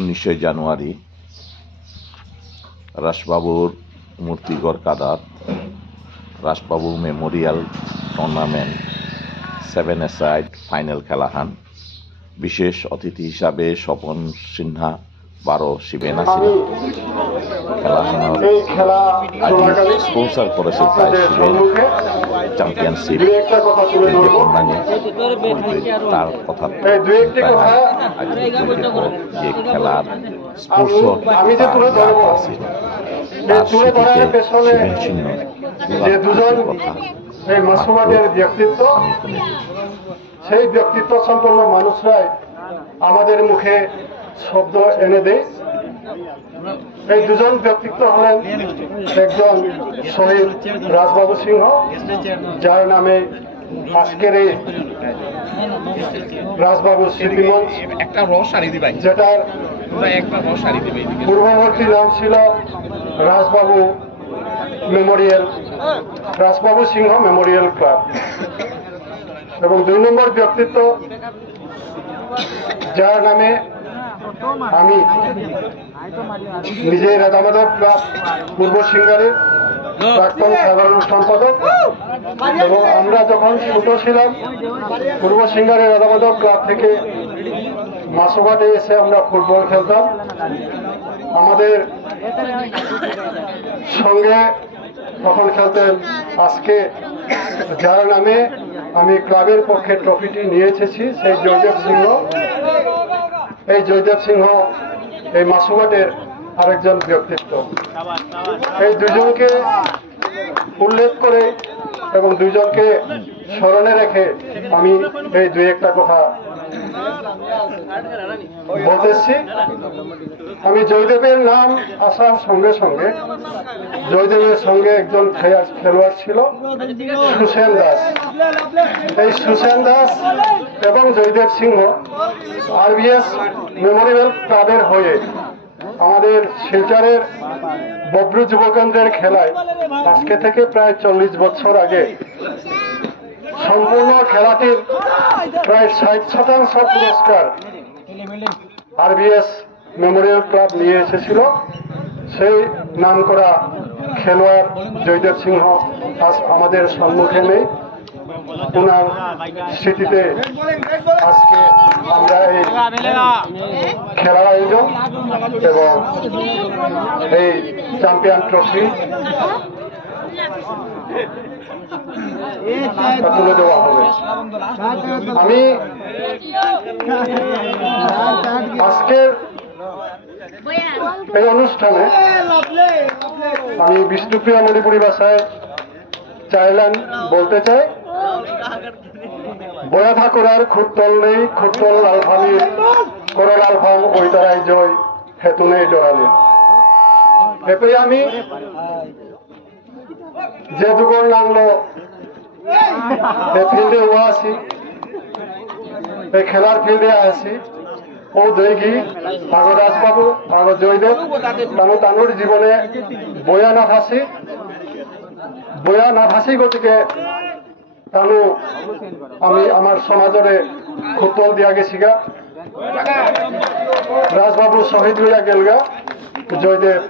19 জানুয়ারি রাসবাবুর মূর্তিগড় কাদাত রাসবাবু Memorial tournament 7 a side final খেলাহান বিশেষ অতিথি হিসাবে স্বপন সিনহা 12 শিবেনা সিনহা খেলাহানোর স্পন্সর করেছে তাই শিবেন চ্যাম্পিয়নশিপ অন্যান্য তার কথা যে খেলার স্পন্সর আছে তার স্মৃতিতে শিবেন সিংহ কথা ব্যক্তিত্ব সেই ব্যক্তিত্ব সম্পন্ন মানুষরাই আমাদের মুখে শব্দ এনে দেয়। এই দুজন ব্যক্তিত্ব হলেন একজন শহীদ রাজবাবু সিংহ, যার নামে আজকের এই রাজবাবু স্মৃতিমঞ্চ, যেটার পূর্ববর্তী নাম ছিল রাজবাবু মেমোরিয়াল, রাজবাবু সিংহ মেমোরিয়াল ক্লাব। এবং 2 নম্বর ব্যক্তিত্ব, যার নামে আমি নিজে রাধামাধব ক্লাব পূর্ব সিঙ্গারের প্রাক্তন সাধারণ সম্পাদক, এবং আমরা যখন ছোট ছিলাম পূর্ব সিঙ্গারের রাধামাধব ক্লাব থেকে মাসোঘাটে এসে আমরা ফুটবল খেলতাম। আমাদের সঙ্গে তখন খেলতেন আজকে যার নামে আমি ক্লাবের পক্ষে ট্রফিটি নিয়ে এসেছি, সেই জয়দেব সিংহ। এই জয়দেব সিংহ এই মাসুঘাটের আরেকজন ব্যক্তিত্ব। এই দুজনকে উল্লেখ করে এবং দুজনকে স্মরণে রেখে আমি এই 2-1টা কথা বলতেছি। আমি জয়দেবের নাম আসার সঙ্গে সঙ্গে জয়দেবের সঙ্গে একজন খেলোয়াড় ছিল সুসেন দাস। এই সুসেন দাস এবং জয়দেব সিংহ আরবিএস মেমোরিয়াল ক্লাবের হয়ে আমাদের শিলচরের বব্রু যুবকেন্দ্রের খেলায় আজকে থেকে প্রায় 40 বছর আগে সম্পূর্ণ খেলাটির প্রায় 60% পুরস্কার আরবিএস মেমোরিয়াল ক্লাব নিয়ে এসেছিল। সেই নামকরা খেলোয়াড় জয়দেব সিংহ আজ আমাদের সম্মুখে নেই। ওনার স্মৃতিতে আজকে আমরা এই খেলার আয়োজন এবং এই চ্যাম্পিয়ন ট্রফি তুলে দেওয়া হবে। আমি আজকের এই অনুষ্ঠানে আমি বিষ্ণুপ্রিয়া মণিপুরী ভাষায় চাইলাম বলতে চাই, বয়া ঠাকুরার খুঁতল নেই, খুঁতল আলফামির করল আলফাম ওই তারাই জয় হেতু নেই ডরালে। এতে আমি যে দুগর নামলো ফিল্ডে ও আসি, এই খেলার ফিল্ডে আসি ও দেখি আগর রাজবাবু আগর জয়দেব তানুর জীবনে বয়া না ভাসি গতিকে তানু আমি আমার সমাজরে খুতল দিয়া গেছিগা। রাজবাবু শহীদ হইয়া গেলগা, জয়দেব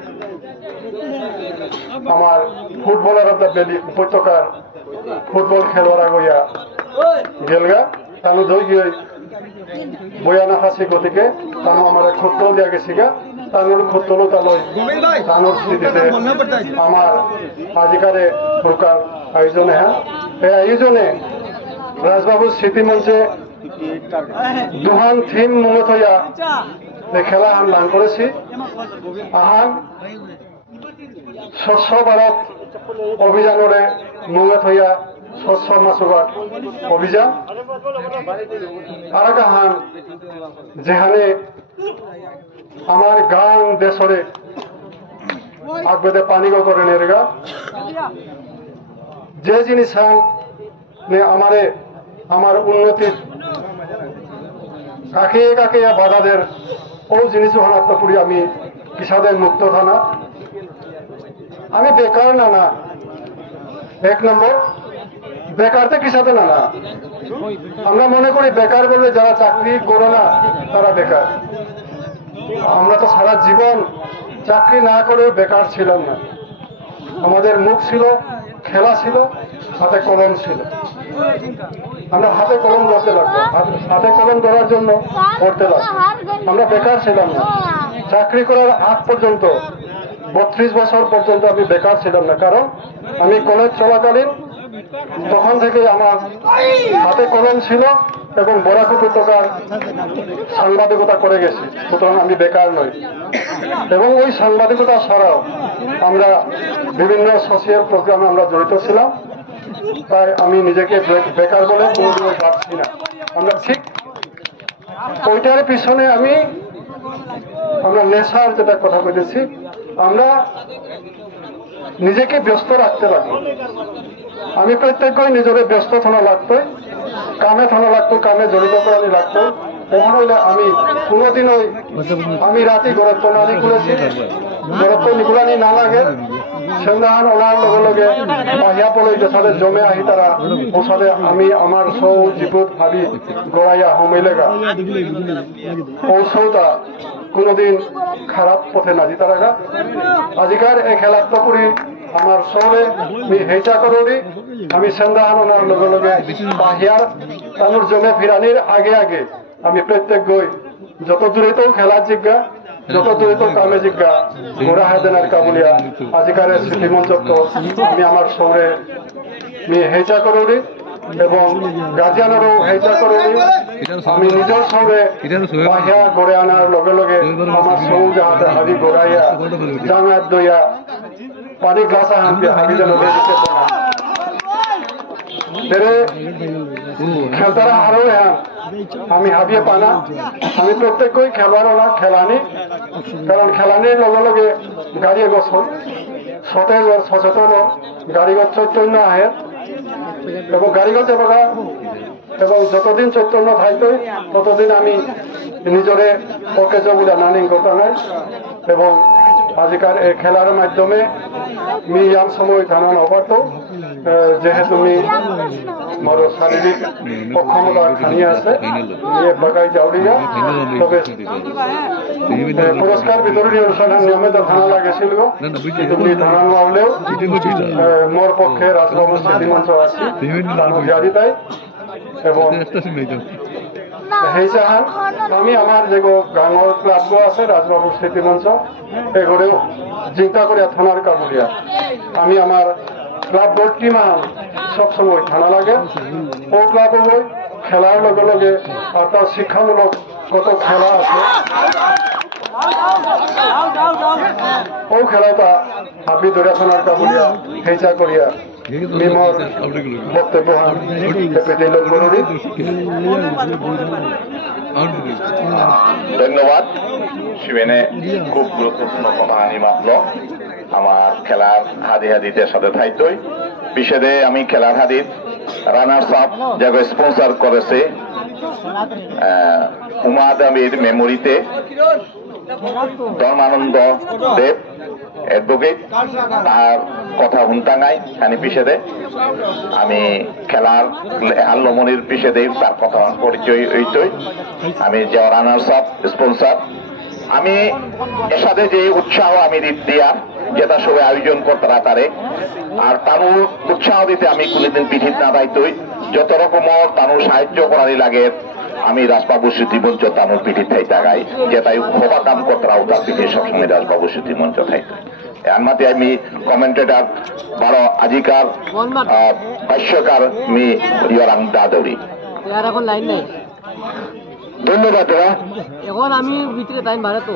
আমার ফুটবলার অব দ্য বেলি উপত্যকার ফুটবল খেলোয়াড় হইয়া গেলগা। তানু দই গিয়ে বয়া না ফাঁসি গতিকে তানু আমার খুতল দিয়া গেছিগা। তানুর খুতল তানুর স্মৃতিতে আমার আজিকারে প্রকার আয়োজনে এই আয়োজনে রাজবাবুর স্মৃতি মঞ্চে দুহান থিম মঙ্গত হইয়া খেলা আহান দান করেছি। আহান স্বচ্ছ ভারত অভিযানরে মঙ্গত হইয়া স্বচ্ছ মাসুঘাট অভিযান। আর এক আহান যেখানে আমার গান দেশরে আগবেদে পানি করে নেরগা যে জিনিস আমারে আমার উন্নতির কাকে কাকে বাধাদের ও জিনিস শনাক্ত করি। আমি কিসাদের মুক্ত থানা, আমি বেকার না 1 নম্বর বেকারতে কিসাতে না আমরা মনে করি বেকার বললে যারা চাকরি করে না তারা বেকার। আমরা তো সারা জীবন চাকরি না করে বেকার ছিলাম না। আমাদের মুখ ছিল, খেলা ছিল, হাতে কলম ছিল। আমরা হাতে কলম ধরতে লাগবো, হাতে কলম ধরার জন্য পড়তে লাগবো। আমরা বেকার ছিলাম না। চাকরি করার আগ পর্যন্ত 32 বছর পর্যন্ত আমি বেকার ছিলাম না, কারণ আমি কলেজ চলাকালীন তখন থেকে আমার হাতে কলম ছিল এবং বরাক উপত্যকার সাংবাদিকতা করে গেছি, সুতরাং আমি বেকার নই। এবং ওই সাংবাদিকতা ছাড়াও আমরা বিভিন্ন সোশিয়াল প্রোগ্রামে আমরা জড়িত ছিলাম, তাই আমি নিজেকে বেকার বলে কোনোদিনও ভাবছি না। আমরা ঠিক ওইটার পিছনে আমরা নেশার যেটা কথা বলেছি, আমরা নিজেকে ব্যস্ত রাখতে লাগবো। আমি প্রত্যেকই নিজের ব্যস্ত থানা লাগতো, কামে থানা লাগতো, কামে জড়িত করানি লাগতো। তখন হইলে আমি কোনোদিনও আমি রাতে গরত্ব নানি করেছি, গরত্ব নিগুলানি না লাগে সন্ধ্যাহান ওনার লগে লগে বাহিয়া পড়ে যে সাথে জমে আহি তারা ও সাথে আমি আমার সৌ জীবত ভাবি গড়াইয়া হমেলেগা ও সৌটা কোনোদিন খারাপ পথে না জিতা রাখা। আজিকার এই খেলাত্ম করি আমার শহরে আমি হেঁচা করি, আমি সন্ধ্যাহান ওনার লগে লগে বাহিয়ার তানুর জমে ফিরানির আগে আগে আমি প্রত্যেক গই যত দূরে তো খেলা জিজ্ঞা, যত দূরে তো কামে জিজ্ঞা ঘোড়া হায়দানার কাবুলিয়া আজিকার স্মৃতি মঞ্চ আমি আমার শহরে আমি হেঁচা করি এবং গার্জিয়ানেরও হেঁচা করি। আমি নিজের শহরে বাহিয়া গড়ে আনার লগে লগে আমার সৌ যাহাতে হাবি গড়াইয়া জাঙাত দইয়া পানি গ্লাসা হাঁপি হাবি যেন খেলতারা আরো হ্যাঁ আমি হাবিয়ে পানা। আমি প্রত্যেকই খেলবারও না খেলানি, কারণ খেলানির লগে লগে গাড়ি গছন সতেজ সচেতন গাড়িগত চৈতন্য আহে এবং গাড়িগত এবার এবং যতদিন চৈতন্য থাকবে ততদিন আমি নিজরে অকেজ বলে নানি কথা নাই। এবং আজিকার এই খেলার মাধ্যমে মি ইয়ান সময় ধারণ হবারতো যেহেতু মি মোর শারীরিক অক্ষমতা খানি আছে বাগাই যাওয়া, তবে পুরস্কার বিতরণী অনুষ্ঠানের নিয়মিত ধানা লাগেছিল, কিন্তু ধানা নোয়ালেও মোর পক্ষে রাজবাবু স্মৃতি মঞ্চ আছে জারি তাই। এবং সেইসাহান আমি আমার যে গাঁৱৰ ক্লাবগো আছে রাজবাবু স্মৃতি মঞ্চ এগুলোও চিন্তা করিয়া থানার কাবুলিয়া আমি আমার ক্লাবগোর টিম সবসময় থানা লাগে। ও ক্লাব বই খেলার লগে লগে আর তার শিক্ষামূলক কত খেলা আছে ও খেলাটা হাবি ধরে থানার কাবুলিয়া হেঁচা করিয়া নিমর বক্তব্য ধন্যবাদ। শিবেনে খুব গুরুত্বপূর্ণ কথা আনি মাতল আমার খেলার হাদি হাদিতে সাথে থাইতই বিশেষে আমি খেলার হাদিত রানার্স আপ যাকে স্পন্সর করেছে উমাদ আমির মেমোরিতে ধর্মানন্দ দেব এডভোকেট তার কথা হুন্তাঙ্গাই খানি পিছেদে আমি খেলার হাল্লমনির পিছেদে তার কথা পরিচয় হইতই আমি যে রানার্স আপ স্পন্সর আমি এর সাথে যে উৎসাহ আমি দিয়া যেটা সবাই আয়োজন করতে তারে আর তানুর উৎসাহ দিতে আমি কোনোদিন পিঠিত না দায়িত্বই যত রকমের তানুর সাহায্য করারই লাগে আমি রাজবাবু স্মৃতি মঞ্চ তানুর পিঠি থাইতে গাই যেটাই হবা কাম করতারাও তার পিঠে সবসময় রাজবাবু স্মৃতি মঞ্চ থাইতে আনমাতে আমি কমেন্টেটার 12 আজিকার ভাষ্যকার মি ইয়রাং দাদৌরি এখন লাইন নাই। ধন্যবাদ দাদা। এখন আমি ভিতরে টাইম বাড়ে তো